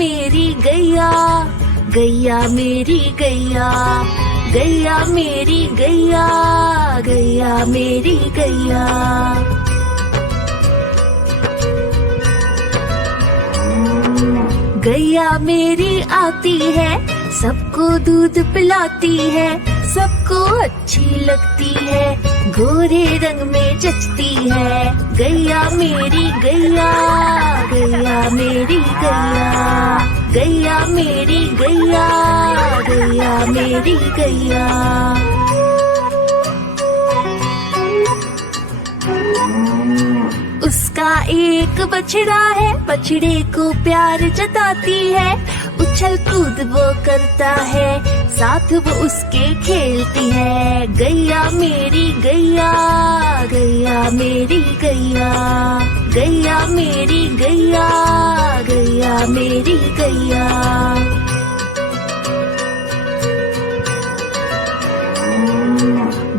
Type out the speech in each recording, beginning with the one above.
मेरी गैया, गैया मेरी गैया, गैया मेरी गैया, गैया मेरी गैया। गैया मेरी आती है, सबको दूध पिलाती है, सबको अच्छी लगती है, गोरे रंग में जचती है। गैया मेरी गैया, गैया मेरी गैया, गैया मेरी गैया, गैया मेरी गैया। उसका एक बछड़ा है, बछड़े को प्यार जताती है, उछल कूद वो करता है, साथ वो उसके खेलती है। गैया मेरी गैया, गैया मेरी गैया, गैया मेरी गैया, गैया मेरी गैया।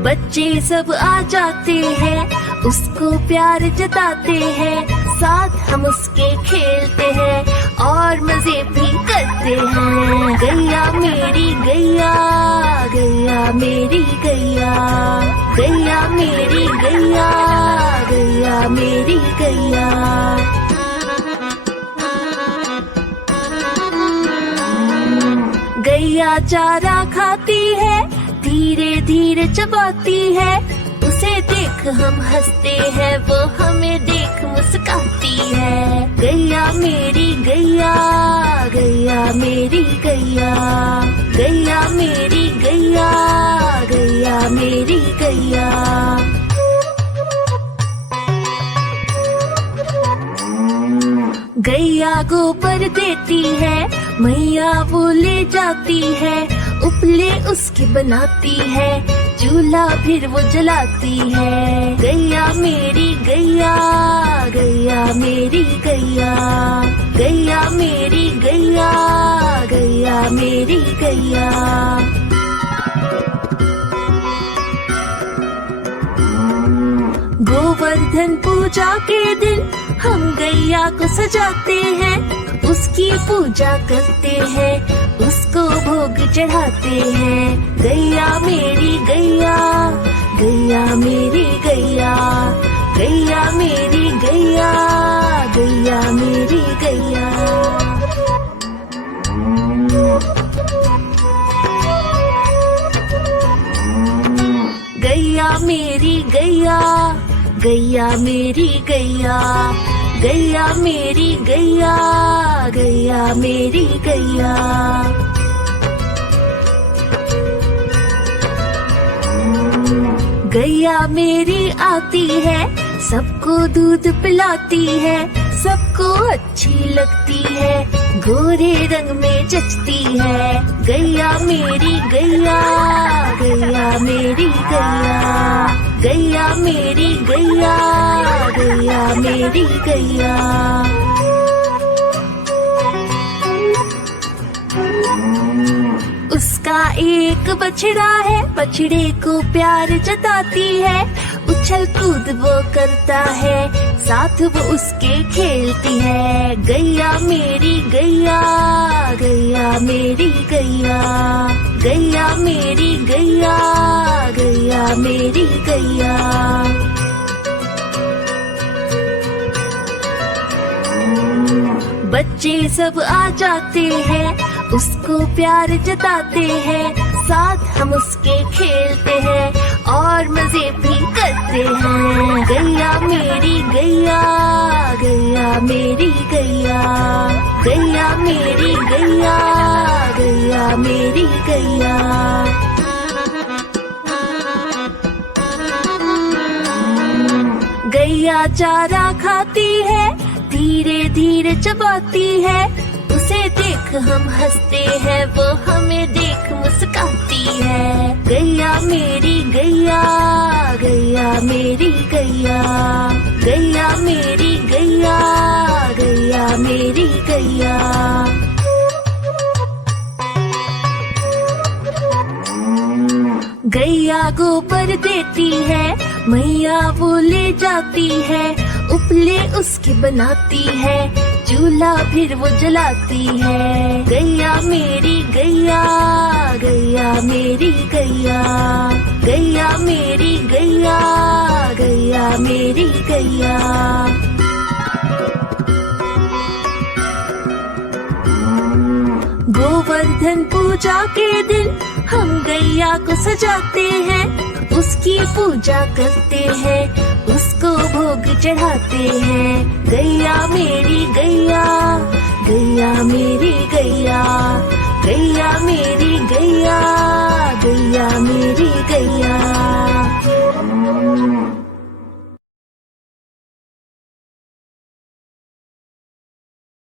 बच्चे सब आ जाते हैं, उसको प्यार जताते हैं, साथ हम उसके खेलते हैं और मजे भी करते हैं। गैया मेरी गैया, गैया मेरी गैया, गैया मेरी गैया, गैया मेरी गैया। गैया चारा खाती है, धीरे धीरे चबाती है, उसे देख हम हंसते हैं, वो हमें देख मुस्काती है। गैया मेरी गैया, गैया मेरी गैया, गैया मेरी गैया, गैया मेरी गैया। गैया गोबर देती है, मैया वो ले जाती है, उपले उसकी बनाती है, चूल्हा फिर वो जलाती है। गैया मेरी गैया, गैया मेरी गैया, गैया मेरी गैया, गैया मेरी गैया। गोवर्धन पूजा के दिन हम गैया को सजाते हैं, उसकी पूजा करते हैं, उसको भोग चढ़ाते हैं। गैया मेरी गैया, गैया मेरी गैया, गैया मेरी गैया, गैया मेरी गैया। गैया मेरी गैया, गैया मेरी गैया, गैया मेरी गैया, गैया मेरी गैया। गैया मेरी आती है, सबको दूध पिलाती है, सबको अच्छी लगती है, गोरे रंग में जचती है। गैया मेरी गैया, गैया मेरी गैया, गैया मेरी गैया, गैया मेरी गैया। उसका एक बछड़ा है, बछड़े को प्यार जताती है, उछल कूद वो करता है, साथ वो उसके खेलती है। गैया मेरी गैया, गैया मेरी गैया, गैया मेरी गैया, गैया मेरी गैया। बच्चे सब आ जाते हैं, उसको प्यार जताते हैं, साथ हम उसके खेलते हैं और मजे भी करते हैं। गैया मेरी गैया, गैया मेरी गैया, गैया मेरी गैया, गैया मेरी गैया। गैया चारा खाती है, धीरे धीरे चबाती है, उसे देख हम हंसते हैं, वो हमें देख मुस्काती है। गैया मेरी गैया, गैया मेरी गैया, गैया मेरी गैया, गैया मेरी गैया। गैया गोबर देती है, मैया वो ले जाती है, उपले उसकी बनाती है, चूल्हा फिर वो जलाती है। गैया मेरी गैया, गैया मेरी गैया, गैया मेरी गैया, गैया मेरी गैया। गोवर्धन पूजा के दिन हम गैया को सजाते हैं, उसकी पूजा करते हैं, उसको भोग चढ़ाते हैं। गैया मेरी गैया, गैया मेरी गैया, गैया मेरी गैया, गैया मेरी गैया।